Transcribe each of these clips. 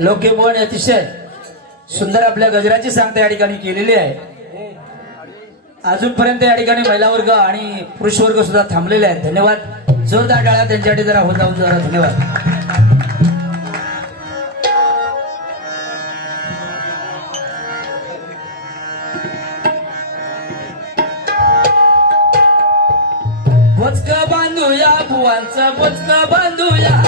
लोकेमोहन अतिशय सुंदर आपल्या गजराची सांगता या ठिकाणी केलेली आहे. अजूनपर्यंत या ठिकाणी महिला वर्ग आणि पुरुष वर्ग सुद्धा थांबलेले आहेत. धन्यवाद. जोरदार टाळा त्यांच्यासाठी जरा होत जाऊन जरा धन्यवाद. बांधूया बुवांचा बोचक बांधूया.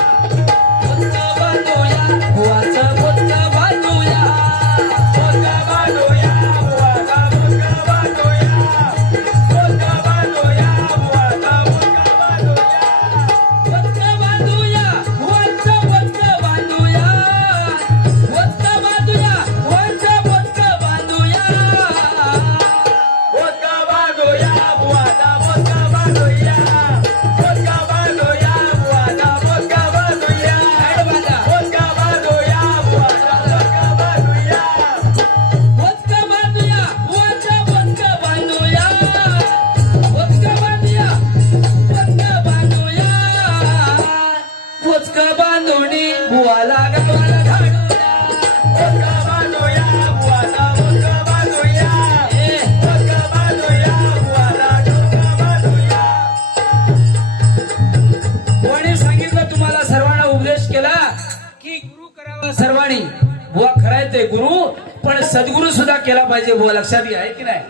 पाहिजे बुवा लक्षात घ्या आहे की नाही?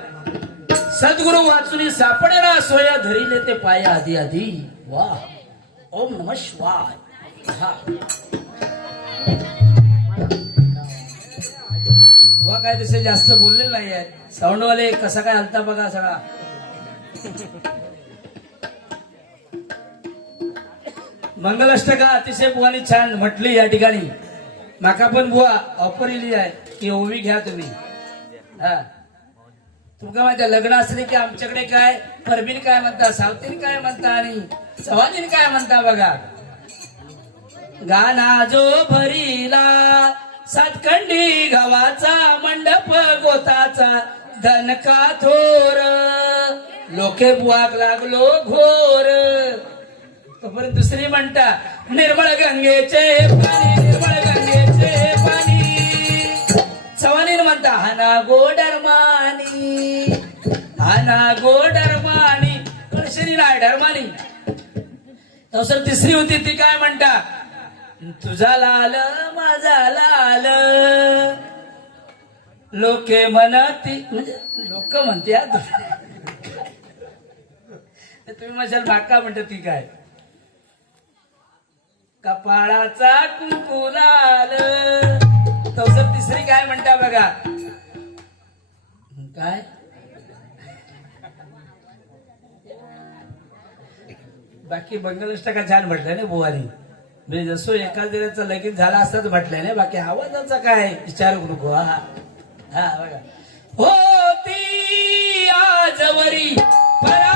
सद्गुरु वाचून सापडेना सोया धरीले ते पाया आधी आधी. वा. ओम नम शिवाय. हा. काय तसे जास्त बोलले नाही आहेत साऊंडवाले कसा काय हलता बघा सगळा. मंगलाष्टका अतिशय बुवानी छान म्हटली या ठिकाणी. माका पण बुवा ऑफर इली आहे. की ओवी घ्या तुम्ही. तुमका माझ्या लग्न असले की आमच्याकडे काय परबीन काय म्हणता सावतीन काय म्हणता आणि सवाजीन काय म्हणता बघा. गाना जो भरीला सातखंडी गव्हाचा मंडप गोताचा धनका थोर लोके बुवाक लागलो घोर. तोपर्यंत दुसरी म्हणता निर्मळ गंगेचे पाणी चव्हाणीन गोडरमानी. हाना गोडरमानी. कळशरी नाही डरमानी. तसं तिसरी होती ती काय म्हणता? तुझा लाल माझा लाल. लोके म्हणती म्हणजे लोक म्हणते हा. तुम्ही माझ्या बाका म्हणता ती काय? कपाळाचा कुंकू लाल. तसं तिसरी काय म्हणता बघा? काय? बाकी बंगलाष्टका छान म्हटलं ना बुवानी. म्हणजे जसं एखाद्याचं लगीन झाला असताच म्हटलंय ना बाकी आवाजाचा काय विचारू नको हा. हा बघा. होती आजवरी परा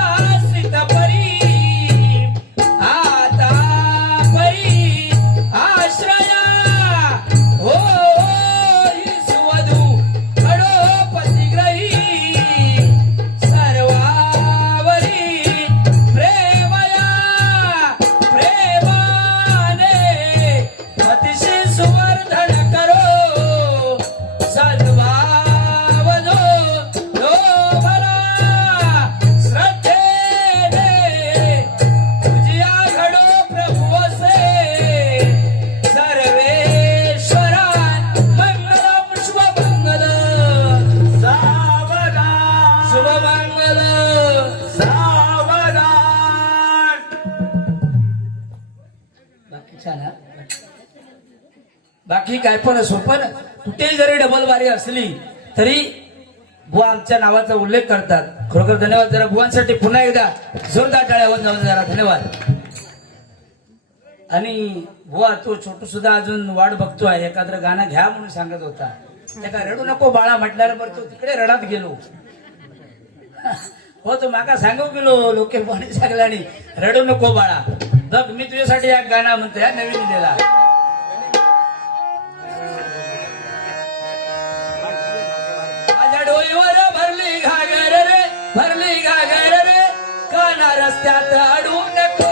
काय पण असो पण कुठेही जरी डबल बारी असली तरी बुवा आमच्या नावाचा उल्लेख करतात. खरोखर धन्यवाद. जरा बुवांसाठी पुन्हा एकदा जोरदार टाळ्यावर जाऊन जरा धन्यवाद. आणि बुवा तो छोटू सुद्धा अजून वाट बघतोय. एखादं गाणं घ्या म्हणून सांगत होता. त्याला रडू नको बाळा म्हटल्यावर बरं तो तिकडे रडात गेलो. हो तो माका सांगू गेलो लोके पाणी सांगल्याने रडू नको बाळा. बघ मी तुझ्यासाठी एक गाणं म्हणतोय हा, नवीन दिला डोईवर भरली घागर रे भरली घागर रे. काना रस्त्यात अडून नको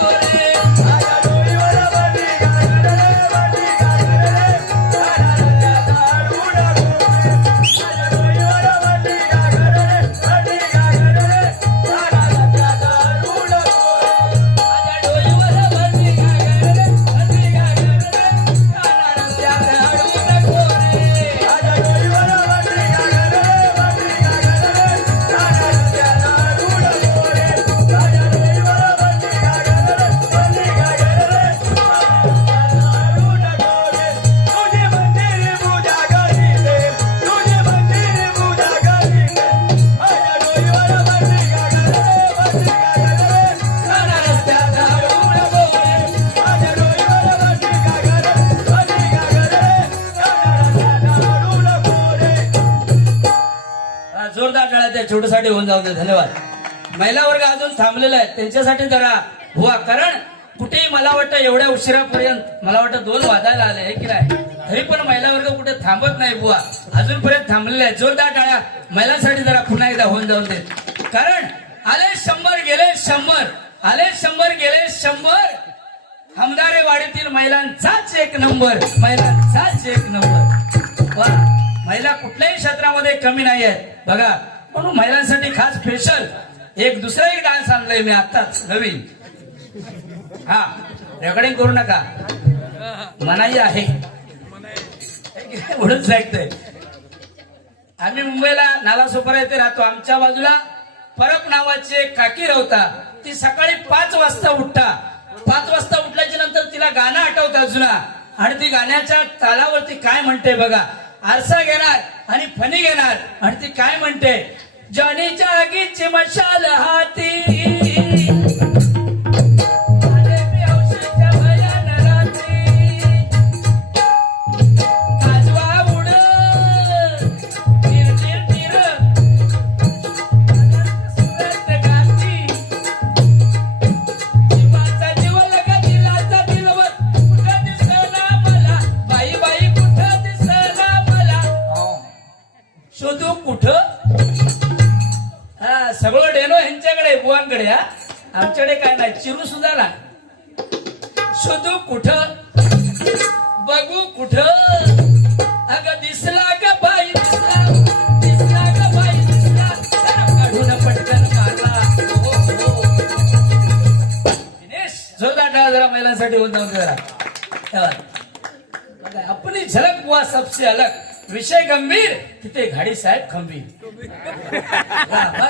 छोटसाठी होऊन जाऊ दे धन्यवाद. महिला वर्ग अजून थांबलेला आहे. त्यांच्यासाठी जरा हुआ कारण कुठेही मला वाटतं एवढ्या उशिरापर्यंत मला वाटतं दोन वाजायला आले आहे की नाही? तरी पण महिला वर्ग कुठे थांबत नाही बुवा. अजूनपर्यंत थांबलेले आहे. जोरदार टाळ्या. महिलांसाठी जरा पुन्हा एकदा होऊन जाऊन दे. कारण आले शंभर गेले शंभर. आले शंभर गेले शंभर. हमदारे वाडीतील महिलांचाच एक नंबर. महिलांचाच एक नंबर. वा महिला कुठल्याही क्षेत्रामध्ये कमी नाही आहेत बघा म्हणून महिलांसाठी खास स्पेशल एक दुसरा एक डान्स आणलाय मी आताच नवीन. हा रेकॉर्डिंग करू नका. मनाई आहे. म्हणून ऐकतोय आम्ही मुंबईला नालासोपारा येथे राहतो. आमच्या बाजूला परब नावाची एक काकी राहता. ती सकाळी पाच वाजता उठता. पाच वाजता उठल्याच्या नंतर तिला गाणं आठवतं जुना आणि ती गाण्याच्या तालावरती काय म्हणते बघा. आरसा घेणार आणि फणी घेणार. आणि ती काय म्हणते? जनीच्या आगीची मशाल हाती. शोधू हा सगळं डेनो ह्यांच्याकडे बुवांकडे हा. आमच्याकडे काय नाही चिरू सुद्धा ना शोधू कुठं? बघू कुठं? अगं दिसला का बाई दिसला. हो, हो. जरा महिलांसाठी होऊन जाऊन जरा. अपनी झलक बुवा सबसे अलग. विषय गंभीर तिथे घाडी साहेब खंबीर. हा.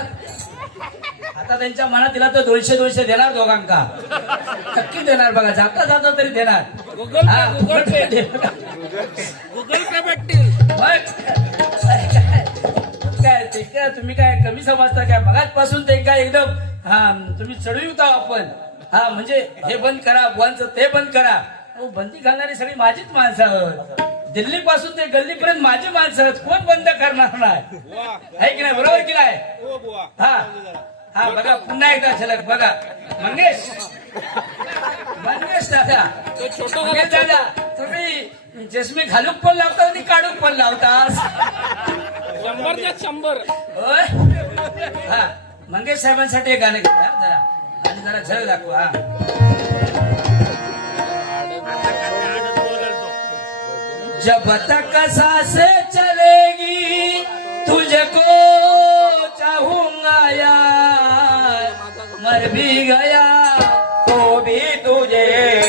आता त्यांच्या मनात दिला तर दोनशे दोनशे देणार दोघांका. नक्की देणार बघा जाता जाता तरी देणार. गुगल हा, गुगल पे. देणार. गुगल पे भेटतील. मग? काय ते काय तुम्ही काय कमी समजता काय? मगाचपासून ते काय एकदम हा तुम्ही चढवी होता आपण. हा म्हणजे हे बंद करा बुवांचं ते बंद करा. अहो, बंदी घालणारी सगळी माझीच माणसं आहोत. दिल्ली पासून ते गल्लीपर्यंत माझी माणसं आहेत कोण बंद करणार नाही? आहे की नाही? बरोबर की नाही? हो बुवा. हा. हा बघा पुन्हा एकदा झलक बघा. मंगेश. मंगेश दादा. तो छोटं मंगेश दादा तुम्ही चष्मे घालूक पण लावता आणि काढूक पण लावतास. शंभर ते शंभर. होय? हा. मंगेश साहेबांसाठी एक गाणं घेतलं हा, जरा. आणि जरा झळ दाखवा हा. जब तक सास चलेगी तुझको चाहूँगा यार। मर भी गया तो भी तुझे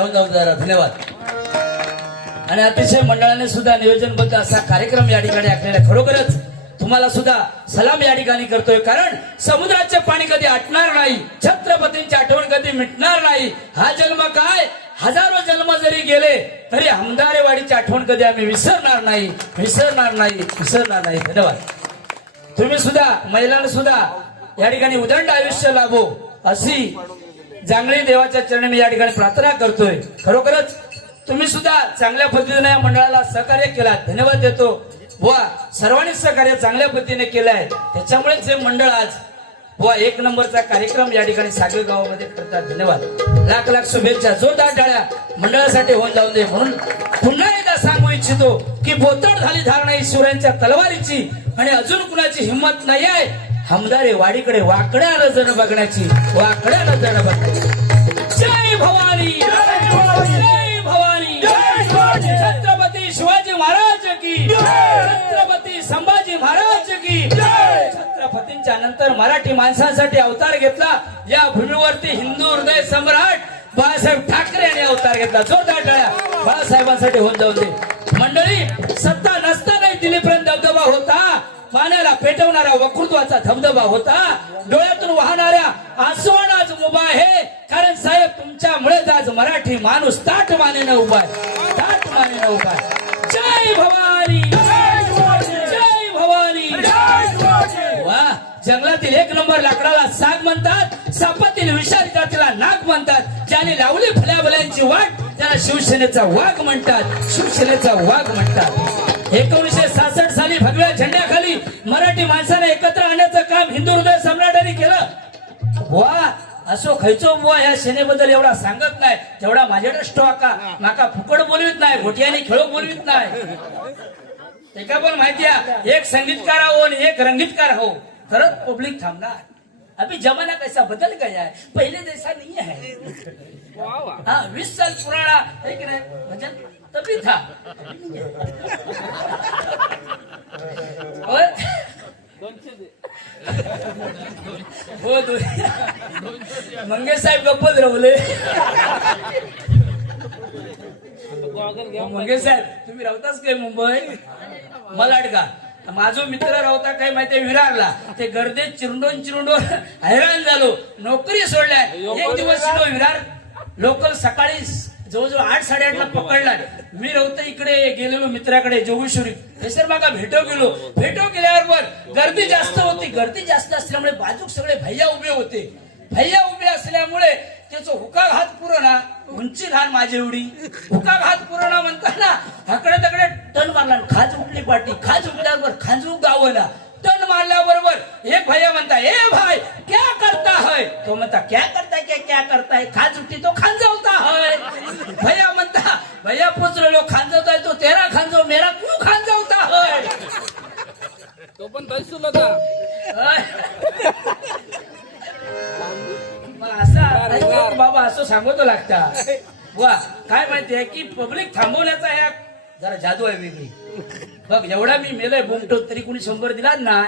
बघा जाऊ जरा धन्यवाद. आणि अतिशय मंडळाने सुद्धा नियोजनबद्ध असा कार्यक्रम या ठिकाणी आखलेला खरोखरच तुम्हाला सुद्धा सलाम या ठिकाणी करतोय कारण समुद्राचे पाणी कधी आटणार नाही छत्रपतींची आठवण कधी मिटणार नाही. हा जन्म काय? हजारो जन्म जरी गेले तरी हमदारेवाडीची आठवण कधी आम्ही विसरणार नाही विसरणार नाही विसरणार नाही. धन्यवाद. तुम्ही सुद्धा महिलांना सुद्धा या ठिकाणी उदंड आयुष्य लाभो अशी जांगळी देवाच्या चरणी मी या ठिकाणी प्रार्थना करतोय. खरोखरच तुम्ही सुद्धा चांगल्या पद्धतीने या मंडळाला सहकार्य केला धन्यवाद देतो. व सर्वांनी सहकार्य चांगल्या पद्धतीने केलंय. त्याच्यामुळेच हे मंडळ आज व एक नंबरचा कार्यक्रम या ठिकाणी सागरी गावामध्ये करतात. धन्यवाद. लाख लाख शुभेच्छा. जोरदार टाळ्या मंडळासाठी होऊन जाऊ दे म्हणून पुन्हा एकदा सांगू इच्छितो की बोतड झाली धारणा ईश्वरांच्या तलवारीची आणि अजून कुणाची हिंमत नाही आहे हमदारे वाडीकडे वाकड्या नजर बघण्याची वाकड्या नजर बघण्याची जय भवानी जय भवानी छत्रपती शिवाजी महाराज की छत्रपती संभाजी महाराज की. छत्रपतींच्या नंतर मराठी माणसांसाठी अवतार घेतला. या भूमीवरती हिंदू हृदय सम्राट बाळासाहेब ठाकरे यांनी अवतार घेतला. जोरदार टाळ्या. बाळासाहेबांसाठी होऊन जाऊ दे. मंडळी सत्ता नसतानाही दिल्लीपर्यंत धबधबा होता. पाण्याला पेटवणारा वक्तृत्वाचा धबधबा होता. डोळ्यातून वाहणाऱ्या आसवण आज उभा आहे. कारण साहेब तुमच्यामुळेच आज मराठी माणूस ताट मानेनं उभा आहे. ताट मानेनं उभा आहे. जय भवानी. जय भवानी. वा जंगलातील एक नंबर लाकडाला साग म्हणतात सापातील विषारी तिला नाग म्हणतात. ज्याने लावली फुल्या वाट त्याला शिवसेनेचा वाघ म्हणतात. शिवसेनेचा वाघ म्हणतात. एकोणीसशे सासष्ट साली भगव्या झेंड्याखाली मराठी माणसाने एकत्र आणण्याचं काम हिंदू हृदय सम्राटांनी केलं. वा असो खैचो बुवा ह्या सेनेबद्दल एवढा सांगत नाही तेवढा माझ्याकडे स्टॉक नाका फुकट बोलवीत नाही घोटियाने खेळ बोलवीत नाही. ते का पण माहिती आहे? एक संगीतकार हो आणि एक रंगीतकार हो तरच पब्लिक थांबणार. अभी जमाना कैसा बदल गया है? पहले जैसा नहीं है. हाँ बीस साल पुराना है कि नहीं? भजन तभी था हो मंगेश साहेब गप्पच रवले मंगेश साहेब तुम्ही राहताच काय मुंबई? मलाड का माझा मित्र राहता काय माहितीये विरारला. ते गर्दीत चिरडून चिरडून हैराण झालो. नोकरी सोडल्या एक दिवस विरार. लोकल सकाळी जवळजवळ आठ साडेआठला पकडला. मी राहतो इकडे गेलेलो मित्राकडे जोगेश्वरी. हे सर मागा भेटो गेलो भेटो गेल्याबरोबर गर्दी जास्त होती. गर्दी जास्त असल्यामुळे बाजूक सगळे भैया उभे होते. भैया उभे असल्यामुळे त्याचं हुका घात पुरवणा उंची लहान माझी एवढी. हुका घात पुरवणा म्हणताना हकडे तकडे टन मारला खाज उठली पाठी खाज उठल्याबरोबर खांजू गावला टन मारल्याबरोबर एक भैया म्हणता ए भाई क्या करता है? तो म्हणता क्या करता है क्या क्या करता है? खाज उठती तो खांजवता सांगतो लागता. वा काय माहितीये की पब्लिक थांबवण्याचा ह्या जरा जादू आहे वेगळी. बघ एवढा मी मेलोय बोमटो तरी कुणी शंभर दिला? नाही.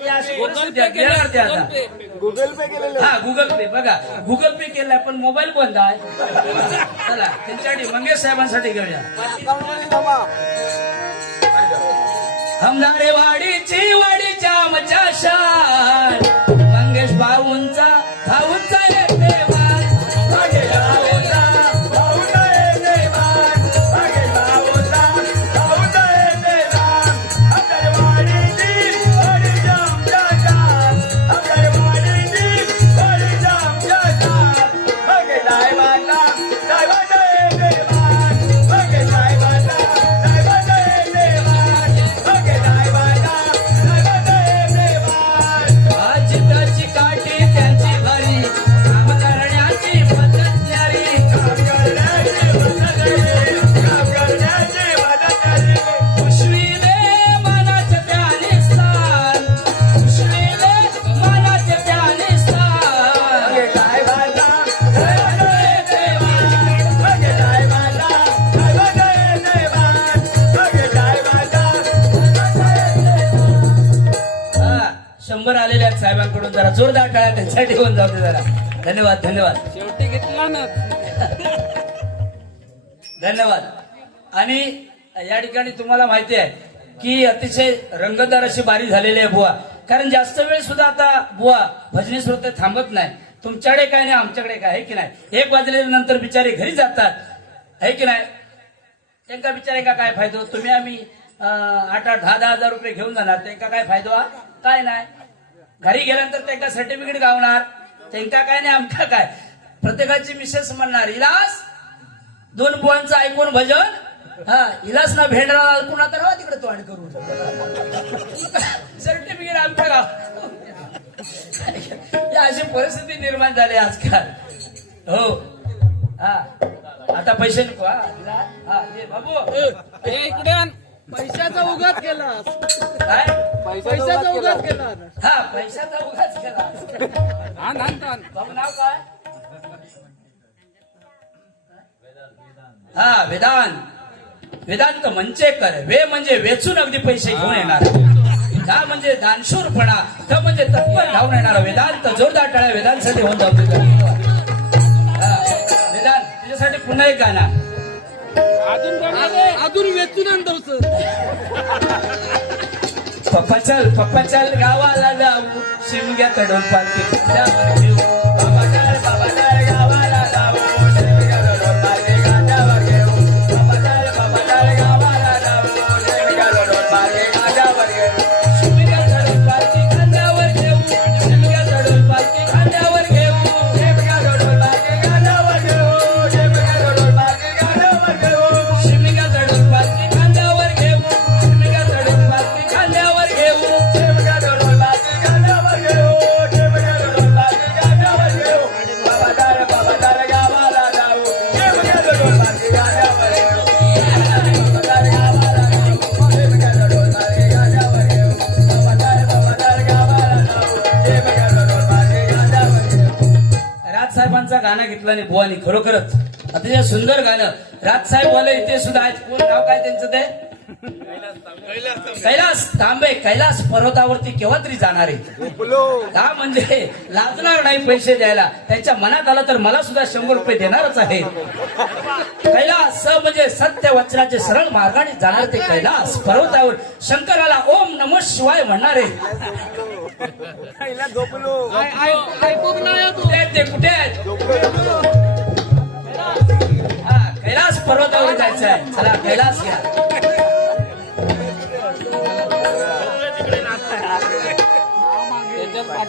हे गुगल पे आहे. देणार ते केलं आता गुगल पे हा गुगल पे बघा. गुगल पे केलाय पण मोबाईल बंद आहे. चला त्यांच्यासाठी मंगेश साहेबांसाठी घेऊया. हमदारे वाडीची वाडीच्या मच्या शान मंगेश भाऊंचा भाऊंचा शंभर आलेले आहेत साहेबांकडून जरा जोरदार टाळ्या त्यांच्यासाठी होऊन जाऊ दे जरा. धन्यवाद धन्यवाद. शेवटी घेतला ना. धन्यवाद. आणि या ठिकाणी तुम्हाला माहिती आहे की अतिशय रंगतदार अशी बारी झालेली आहे बुवा. कारण जास्त वेळ सुद्धा आता बुवा भजनी श्रोते थांबत नाही. तुमच्याकडे काय नाही आमच्याकडे काय आहे की नाही? एक वाजल्यानंतर नंतर बिचारे घरी जातात आहे की नाही? त्यांका बिचारे का काय फायदो? तुम्ही आम्ही आठ आठ दहा दहा हजार रुपये घेऊन जाणार. त्यांका काय फायदो? काय नाही. घरी गेल्यानंतर त्यांना सर्टिफिकेट गावणार. त्यांना काय नाही आमका काय? प्रत्येकाची मिसेस म्हणणार इलास दोन बुवांचं ऐकून भजन हा इलास ना भेंडरा ऐकून तर हवा तिकडे तोंड करून. सर्टिफिकेट आमच्या गाव अशी परिस्थिती निर्माण झाली आजकाल. हो. हा. आता पैसे नको हा हा बाबू. इकडे पैशाचा उगाच केला पैशाचा उगाच केला हा पैशाचा उगाच केला हा नान नाव काय? हा वेदान वेदांत म्हणजे कर. वे म्हणजे वेचून अगदी पैसे घेऊन येणार. दा म्हणजे दानशूरपणा थ म्हणजे तत्पर धावून येणार. वेदांत जोरदार टाळ्या वेदांतसाठी होऊन जाऊ वेदान तुझ्यासाठी पुन्हा एक गाणं. अजून वेचून आणतो पप्पा चल पप्पा चल गावाला जाऊ. शिमग्याकडून पाठी घेऊ राजसाहेबांचा गाणं घेतलं आणि बुवानी खरोखरच. अतिशय सुंदर गाणं. राजसाहेब वाले इथे सुद्धा आहेत. कोण नाव काय त्यांचं ते? कैलास तांबे कैलास पर्वतावरती केव्हा तरी जाणार आहे? का म्हणजे लाजणार नाही पैसे द्यायला. त्यांच्या मनात आलं तर मला सुद्धा शंभर रुपये देणारच आहे. कैलास स म्हणजे सत्य वचनाचे सरळ मार्गाने जाणार ते कैलास पर्वतावर. शंकराला ओम नम शिवाय म्हणणारे नाही तू. कुठे आहेत ते? कुठे आहेत? हा कैलास पर्वतावर जायचं आहे. चला कैलास घ्या.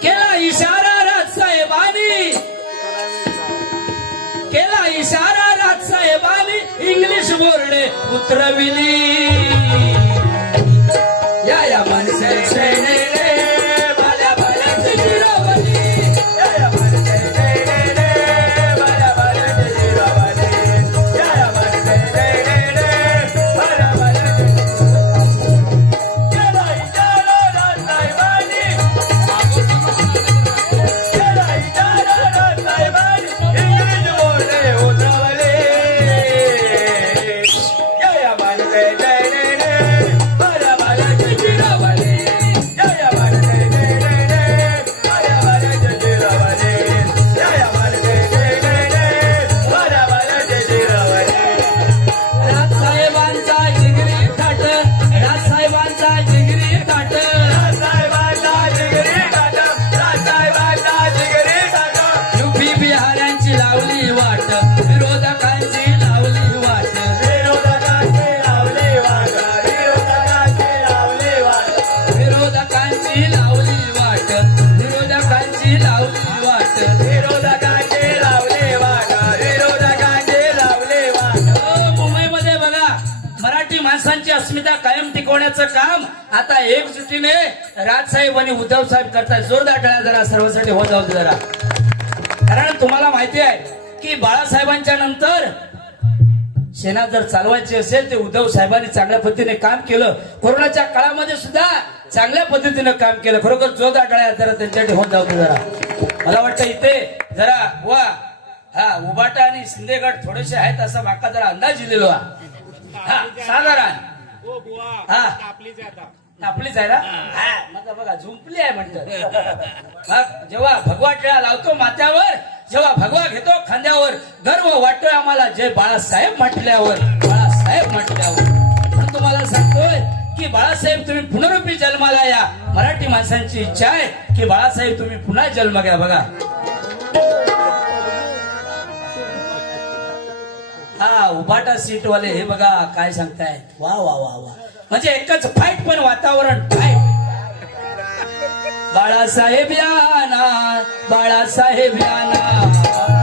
केला इशारा राज साहेबानी. केला इशारा राज साहेबानी. इंग्लिश बोर्डे उतरविली. या टिकवण्याचं काम आता एकजुटीने राजसाहेब आणि उद्धव साहेब करतायत जोरदार टाळ्या जरा सर्वांसाठी होत जाऊ जरा. कारण तुम्हाला माहिती आहे की बाळासाहेबांच्या नंतर सेना जर चालवायची असेल ते उद्धव साहेबांनी चांगल्या पद्धतीने काम केलं. कोरोनाच्या काळामध्ये सुद्धा चांगल्या पद्धतीनं काम केलं. खरोखर जोरदार टाळ्या जरा त्यांच्यासाठी होत जाऊ जरा. मला वाटतं इथे जरा वा हा उबाटा आणि शिंदेगड थोडेसे आहेत असं माका जरा अंदाज दिलेलो. हा साधारण. हा, साधारण हा. आपलीच आहे ना? हा, बघा झुंपली आहे म्हणतं हा, जेव्हा भगवा टिळा लावतो माथ्यावर जेव्हा भगवा घेतो खांद्यावर गर्व वाटतोय आम्हाला जय बाळासाहेब म्हटल्यावर बाळासाहेब म्हटल्यावर. म्हणून तुम्हाला सांगतोय की बाळासाहेब तुम्ही पुनरुपी जन्माला या. मराठी माणसांची इच्छा आहे की बाळासाहेब तुम्ही पुन्हा जन्म घ्या बघा. हा उभाटा सीट वाले हे बघा काय सांगतायत वा वा वा वा. म्हणजे एकच फाईट पण वातावरण. फाईट बाळासाहेब याना बाळासाहेब याना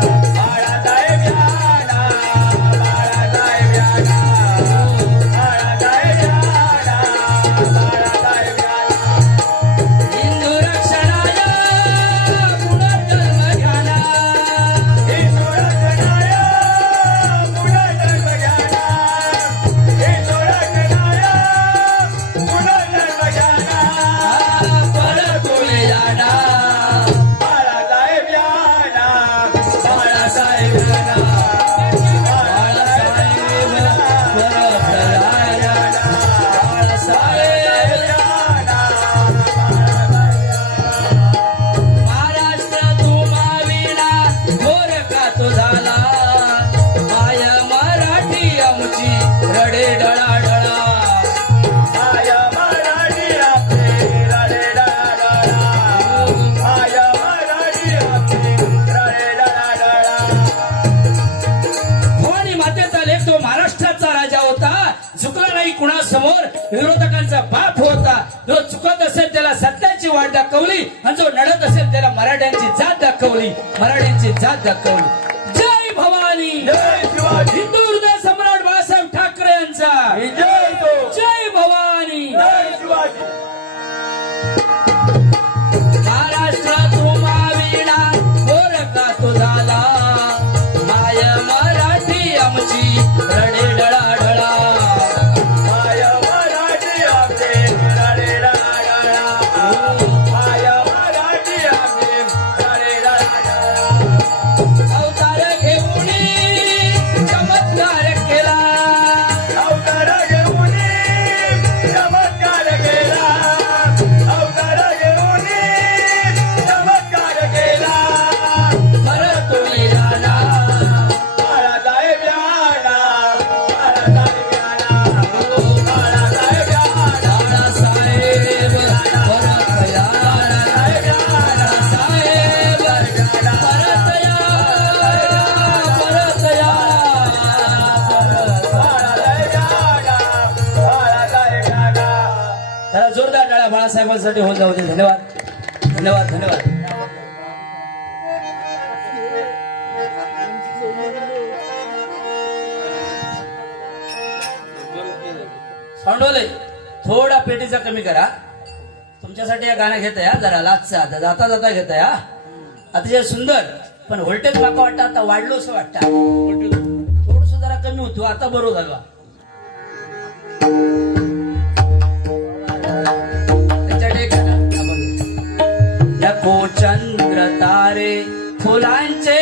वडे कुणासमोर. विरोधकांचा बाप होता. जो चुकत असेल त्याला सत्याची वाट दाखवली आणि जो लढत असेल त्याला मराठ्यांची जात दाखवली. मराठ्यांची जात दाखवली. जय भवानी. जय शिवाजी. तुमच्यासाठी होत जाऊ दे. धन्यवाद. धन्यवाद धन्यवाद. सांडवले थोडा पेटीचा कमी करा. तुमच्यासाठी या गाणं घेत आहे जरा लाचचा आता. जाता जाता घेत आहे अतिशय सुंदर पण व्होल्टेज माका वाटतं आता वाढलो असं वाटतं. थोडस जरा कमी होतो आता बरोबर झालो. नको चंद्र तारे फुलांचे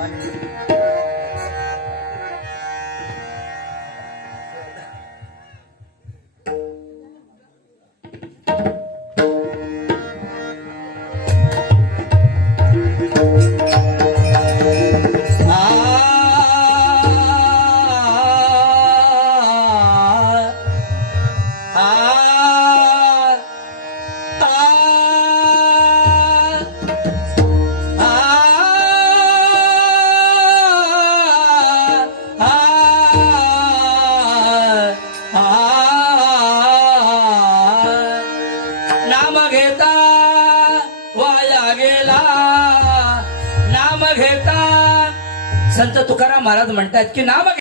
Bye. ಅದಕ್ಕೆ ನಾಮ